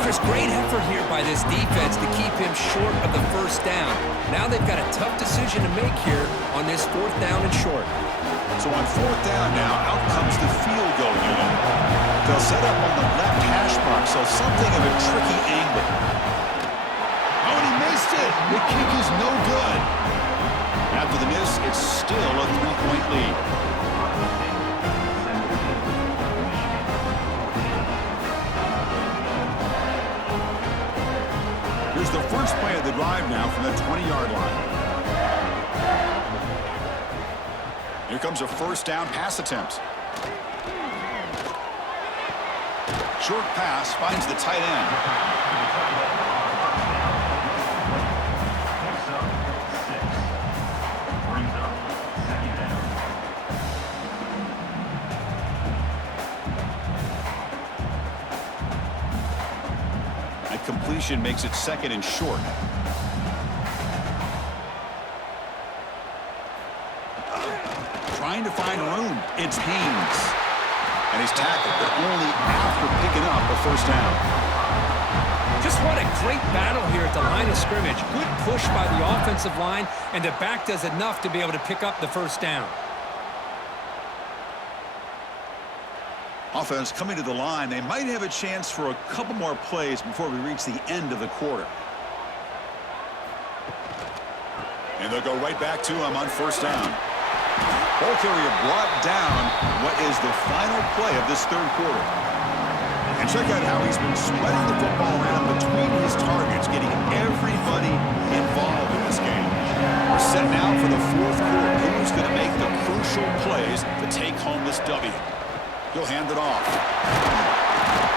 Chris, great effort here by this defense to keep him short of the 1st down. Now they've got a tough decision to make here on this 4th down and short. So on 4th down now, out comes the field goal unit. They'll set up on the left hash mark, so something of a tricky angle. Oh, and he missed it. The kick is no good. After the miss, it's still a 3-point lead. Here's the first play of the drive now from the 20-yard line. Here comes a 1st down pass attempt. Short pass finds the tight end. That completion makes it 2nd and short. Trying to find room. It's Haynes. And he's tackled, but only after picking up a 1st down. Just what a great battle here at the line of scrimmage. Good push by the offensive line, and the back does enough to be able to pick up the 1st down. Offense coming to the line. They might have a chance for a couple more plays before we reach the end of the quarter. And they'll go right back to him on 1st down. Ball carrier brought down. What is the final play of this 3rd quarter? And check out how he's been spreading the football around between his targets, getting everybody involved in this game. We're set now for the fourth quarter. Who's going to make the crucial plays to take home this W? He'll hand it off.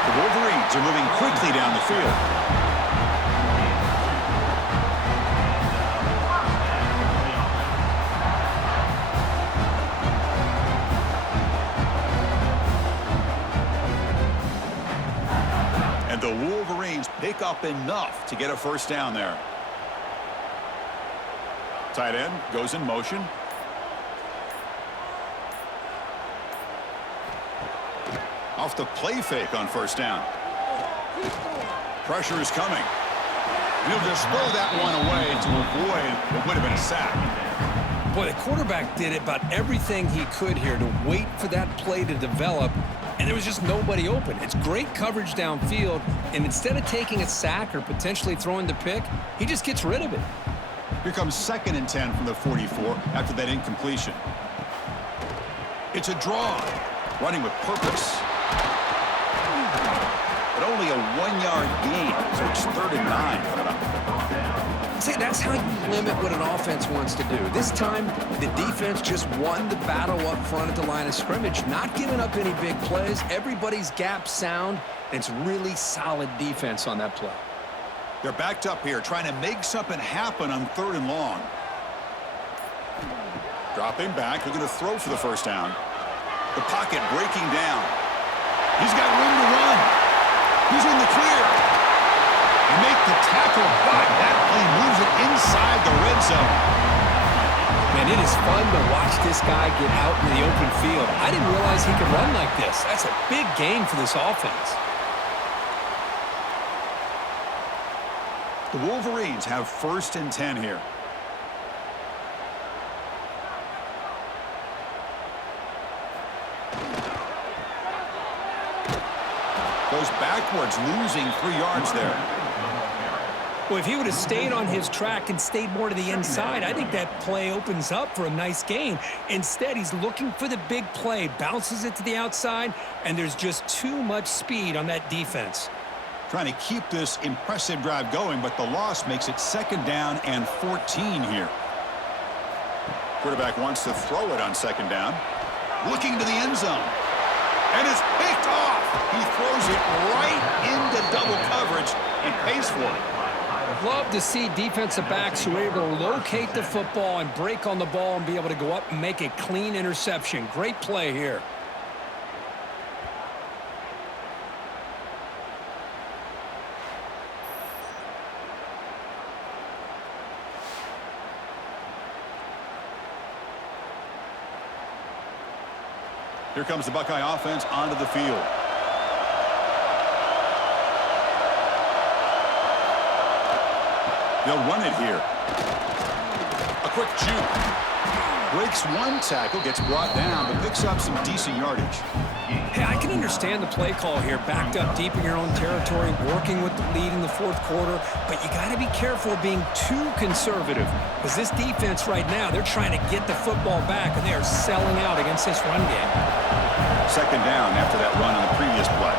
The Wolverines are moving quickly down the field. And the Wolverines pick up enough to get a first down there. Tight end goes in motion. Off the play fake on first down. Pressure is coming. He'll just throw that one away to avoid what would have been a sack. Boy, the quarterback did about everything he could here to wait for that play to develop, and there was just nobody open. It's great coverage downfield, and instead of taking a sack or potentially throwing the pick, he just gets rid of it. Here comes 2nd and 10 from the 44 after that incompletion. It's a draw, running with purpose. But only a 1-yard gain, so it's 3rd and 9 coming up. See, that's how you limit what an offense wants to do. This time, the defense just won the battle up front at the line of scrimmage, not giving up any big plays. Everybody's gap sound, and it's really solid defense on that play. They're backed up here, trying to make something happen on 3rd and long. Dropping back, looking to throw for the first down. The pocket breaking down. He's got room to run. He's in the clear. And make the tackle, but that play moves it inside the red zone. Man, it is fun to watch this guy get out in the open field. I didn't realize he could run like this. That's a big gain for this offense. The Wolverines have 1st and 10 here. Goes backwards, losing 3 yards there. Well, if he would have stayed on his track and stayed more to the inside, I think that play opens up for a nice gain. Instead, he's looking for the big play, bounces it to the outside, and there's just too much speed on that defense. Trying to keep this impressive drive going, but the loss makes it 2nd down and 14 here. Quarterback wants to throw it on 2nd down. Looking to the end zone. And it's picked off. He throws it right into double coverage and pays for it. Love to see defensive backs who are able to locate the football and break on the ball and be able to go up and make a clean interception. Great play here. Here comes the Buckeye offense onto the field. They'll run it here. A quick juke. Breaks one tackle, gets brought down, but picks up some decent yardage. Hey, I can understand the play call here, backed up deep in your own territory, working with the lead in the 4th quarter, but you got to be careful of being too conservative, because this defense right now, they're trying to get the football back, and they are selling out against this run game. 2nd down after that run on the previous play.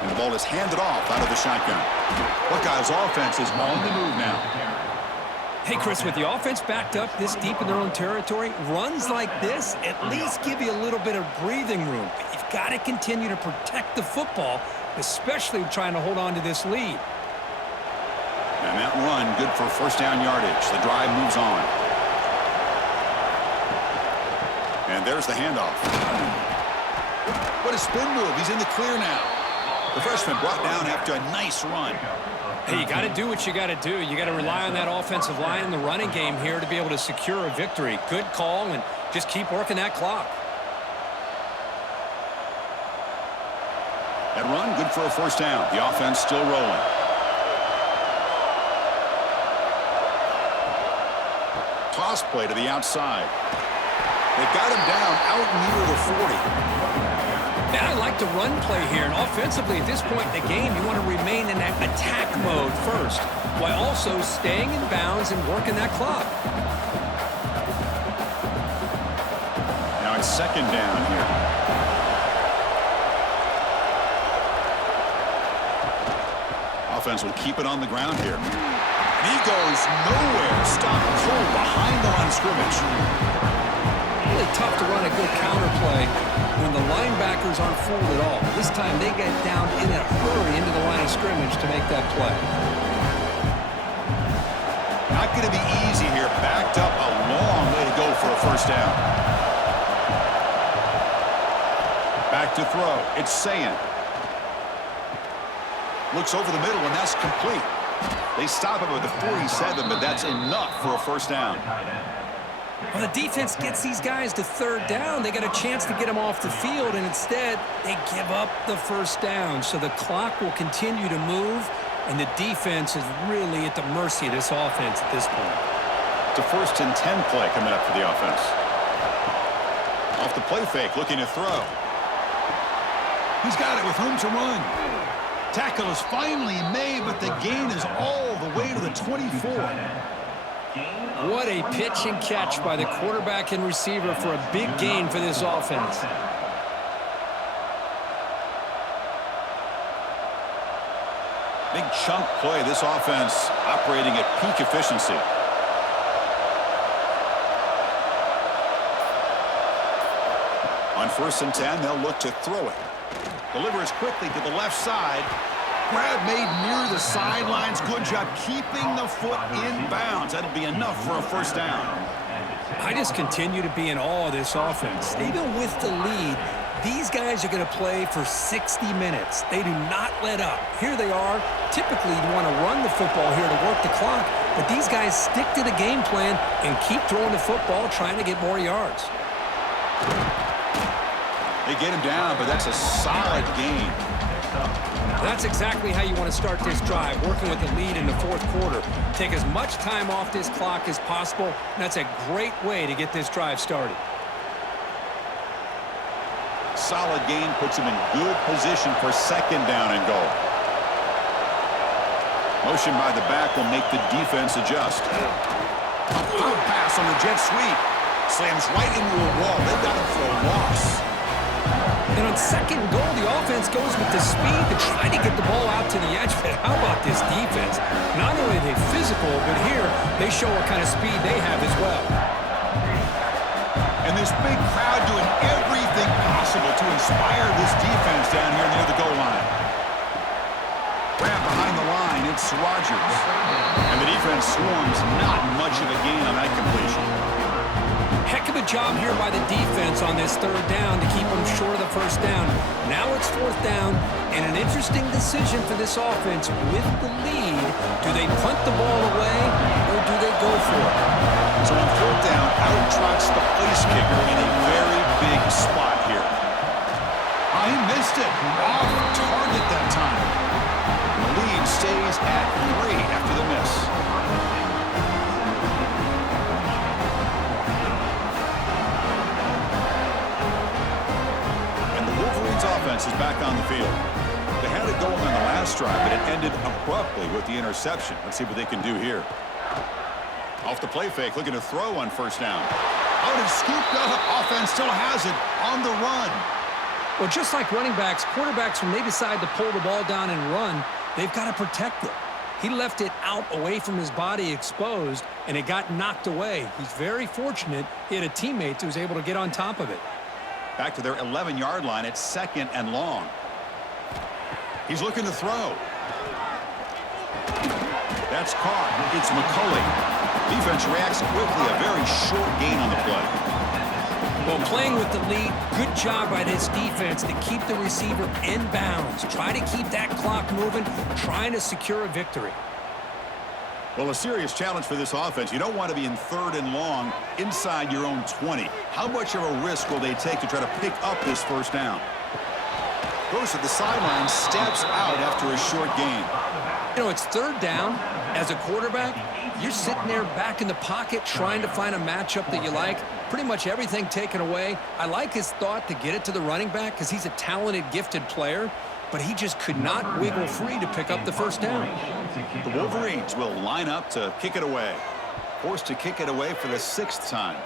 And the ball is handed off out of the shotgun. Buckeyes offense is on the move now. Hey, Chris, with the offense backed up this deep in their own territory, runs like this at least give you a little bit of breathing room. But you've got to continue to protect the football, especially trying to hold on to this lead. And that run, good for first down yardage. The drive moves on. And there's the handoff. What a spin move. He's in the clear now. The freshman brought down after a nice run. Hey, you got to do what you got to do. You got to rely on that offensive line in the running game here to be able to secure a victory. Good call, and just keep working that clock. That run, good for a first down. The offense still rolling. Toss play to the outside. They've got him down out near the 40. And I like the run play here. And offensively, at this point in the game, you want to remain in that attack mode first, while also staying in bounds and working that clock. Now it's 2nd down here. offense will keep it on the ground here. And he goes nowhere. Stopped cold behind the line of scrimmage. Really tough to run a good counter play when the linebackers aren't fooled at all. This time they get down in a hurry into the line of scrimmage to make that play. Not going to be easy here. Backed up a long way to go for a first down. Back to throw. It's Sayin. Looks over the middle, and that's complete. They stop him at the 47, but that's enough for a first down. Well, the defense gets these guys to third down. They got a chance to get them off the field, and instead they give up the first down. So the clock will continue to move, and the defense is really at the mercy of this offense at this point. It's a 1st and 10 play coming up for the offense. Off the play fake, looking to throw. He's got it with room to run. Tackle is finally made, but the gain is all the way to the 24. What a pitch and catch by the quarterback and receiver for a big gain for this offense. Big chunk play. This offense operating at peak efficiency. On 1st and 10, they'll look to throw it. Delivers quickly to the left side. Grab made near the sidelines. Good job keeping the foot in bounds. That'll be enough for a first down. I just continue to be in awe of this offense. Even with the lead, these guys are going to play for 60 minutes. They do not let up. Here they are. Typically, you want to run the football here to work the clock, but these guys stick to the game plan and keep throwing the football, trying to get more yards. They get him down, but that's a solid gain. That's exactly how you want to start this drive, working with the lead in the 4th quarter. Take as much time off this clock as possible. That's a great way to get this drive started. Solid gain puts him in good position for 2nd down and goal. Motion by the back will make the defense adjust. A good pass on the jet sweep. Slams right into a wall. They've got him for a loss. And on 2nd and goal, the offense goes with the speed to try to get the ball out to the edge. But how about this defense? Not only are they physical, but here they show what kind of speed they have as well. And this big crowd doing everything possible to inspire this defense down here near the goal line. Grab behind the line, it's Rogers. And the defense swarms, not much of a gain on that completion. Heck of a job here by the defense on this 3rd down to keep them short of the first down. Now it's 4th down, and an interesting decision for this offense with the lead. Do they punt the ball away, or do they go for it? So on 4th down, out trots the place kicker in a very big spot here. He missed it. Off target that time. The lead stays at 3 after the miss. Offense is back on the field. They had it going on the last drive, but it ended abruptly with the interception. Let's see what they can do here. Off the play fake, looking to throw on 1st down. Out and scooped up. Offense still has it on the run. Well, just like running backs, quarterbacks, when they decide to pull the ball down and run, they've got to protect it. He left it out away from his body exposed, and it got knocked away. He's very fortunate he had a teammate who was able to get on top of it. Back to their 11-yard line. It's 2nd and long. He's looking to throw. That's caught. It's McCulley. Defense reacts quickly. A very short gain on the play. Well, playing with the lead, good job by this defense to keep the receiver in bounds. Try to keep that clock moving, trying to secure a victory. Well, a serious challenge for this offense. You don't want to be in 3rd and long inside your own 20. How much of a risk will they take to try to pick up this first down? Goes to the sideline, steps out after a short gain. You know, it's 3rd down. As a quarterback, you're sitting there back in the pocket trying to find a matchup that you like. Pretty much everything taken away. I like his thought to get it to the running back because he's a talented, gifted player, but he just could not wiggle free to pick up the first down. The Wolverines will line up to kick it away. Forced to kick it away for the 6th time.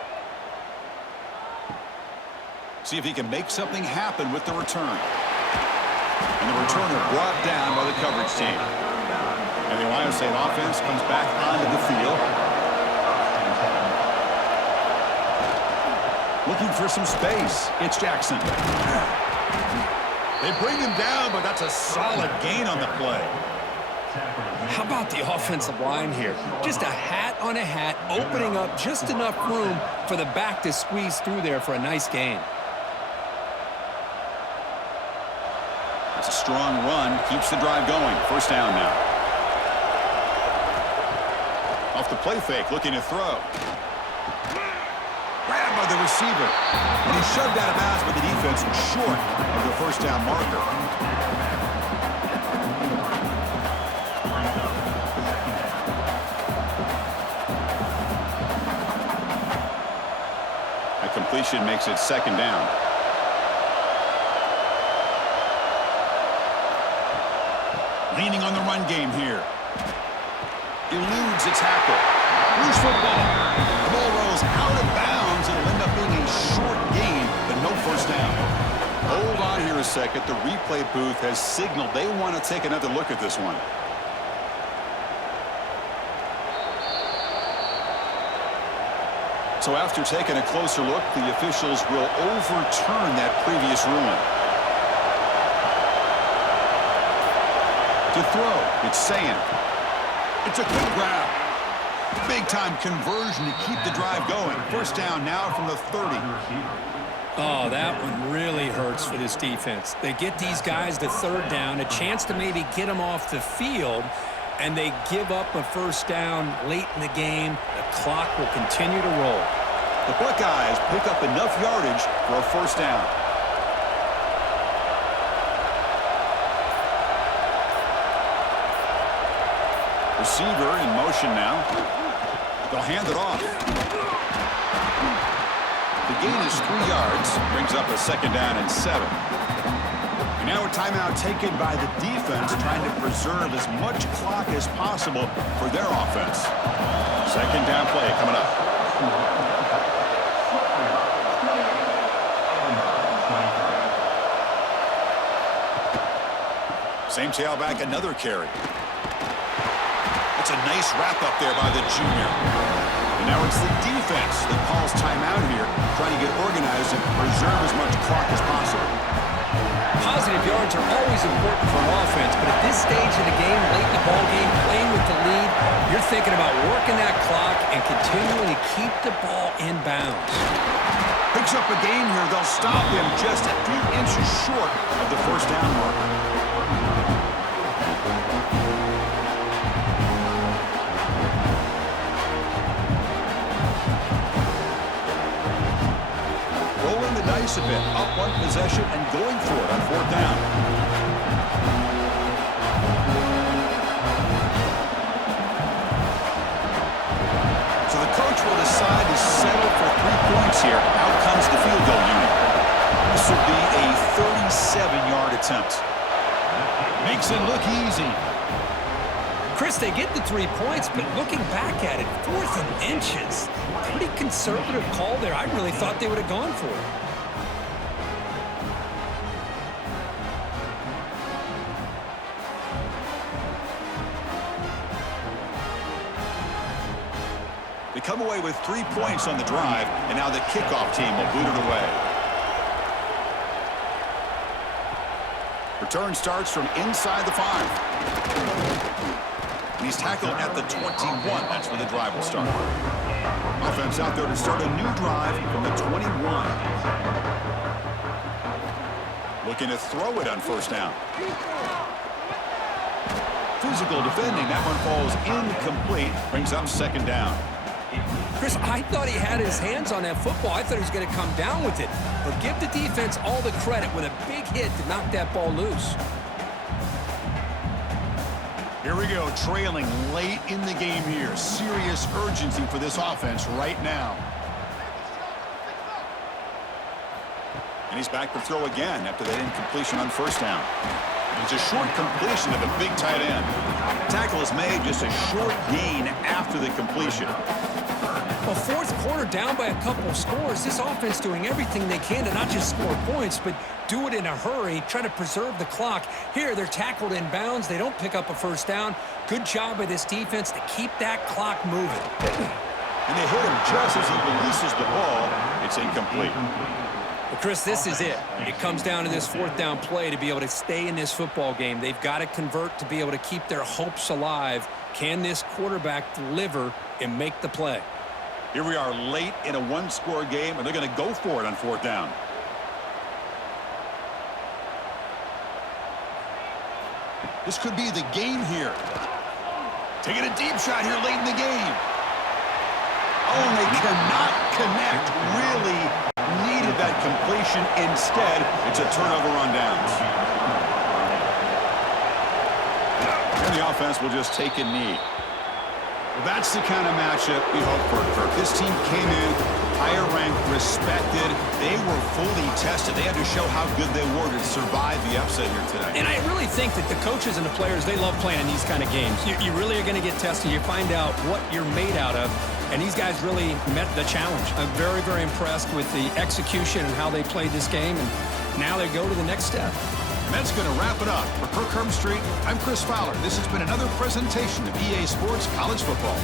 See if he can make something happen with the return. And the returner brought down by the coverage team. the Ohio State offense comes back onto the field. Looking for some space. It's Jackson. They bring him down, but that's a solid gain on the play. How about the offensive line here? Just a hat on a hat, opening up just enough room for the back to squeeze through there for a nice gain. It's a strong run, keeps the drive going. First down now. Off the play fake, looking to throw. Grabbed by the receiver. And he shoved out of bounds, but the defense was short of the first down marker. A completion makes it second down. Leaning on the run game here. Eludes a tackle. Loose football. The ball rolls out of bounds. It'll end up being a short gain, but no first down. Hold on here a second. The replay booth has signaled they want to take another look at this one. So after taking a closer look, the officials will overturn that previous ruling. To throw, it's Sand. It's a quick grab. Big-time conversion to keep the drive going. First down now from the 30. Oh, that one really hurts for this defense. They get these guys to third down, a chance to maybe get them off the field, and they give up a first down late in the game. The clock will continue to roll. The Buckeyes pick up enough yardage for a first down. Receiver in motion now. They'll hand it off. The gain is 3 yards. Brings up a second down and 7. And now a timeout taken by the defense, trying to preserve as much clock as possible for their offense. Second down play coming up. Same tailback, another carry. That's a nice wrap-up there by the junior. And now it's the defense that calls timeout here, trying to get organized and preserve as much clock as possible. Positive yards are always important for an offense, but at this stage of the game, late in the ball game, playing with the lead, you're thinking about working that clock and continuing to keep the ball in bounds. Picks up a gain here. They'll stop him just a few inches short of the first down marker. Rolling the dice a bit, up one possession and going for it on fourth down. So the coach will decide to settle for 3 points here. Out comes the field goal unit. This will be a 37-yard attempt. Makes it look easy. Chris, they get the 3 points, but looking back at it, 4th and inches. Pretty conservative call there. I really thought they would have gone for it. They come away with 3 points on the drive, and now the kickoff team will boot it away. Return starts from inside the 5. And he's tackled at the 21. That's where the drive will start. Offense out there to start a new drive from the 21. Looking to throw it on first down. Physical defending. That one falls incomplete. Brings up second down. Chris, I thought he had his hands on that football. I thought he was going to come down with it. But give the defense all the credit with a big hit to knock that ball loose. Here we go, trailing late in the game here. Serious urgency for this offense right now. And he's back to throw again after that incompletion on first down. It's a short completion of a big tight end. Tackle is made, just a short gain after the completion. Well, fourth quarter down by a couple of scores. This offense doing everything they can to not just score points, but do it in a hurry, try to preserve the clock. Here, they're tackled in bounds. They don't pick up a first down. Good job by this defense to keep that clock moving. And they hit him just as he releases the ball. It's incomplete. Well, Chris, this is it. It comes down to this fourth down play to be able to stay in this football game. They've got to convert to be able to keep their hopes alive. Can this quarterback deliver and make the play? Here we are late in a one-score game, and they're going to go for it on fourth down. This could be the game here. Taking a deep shot here late in the game. Oh, and they cannot connect. Really needed that completion. Instead, it's a turnover on downs. And the offense will just take a knee. Well, that's the kind of matchup we hope for, Kirk. This team came in higher ranked, respected. They were fully tested. They had to show how good they were to survive the upset here today. And I really think that the coaches and the players, they love playing in these kind of games. You really are going to get tested. You find out what you're made out of. And these guys really met the challenge. I'm very, very impressed with the execution and how they played this game. And now they go to the next step. And that's going to wrap it up. For Kirk Herbstreit, I'm Chris Fowler. This has been another presentation of EA Sports College Football.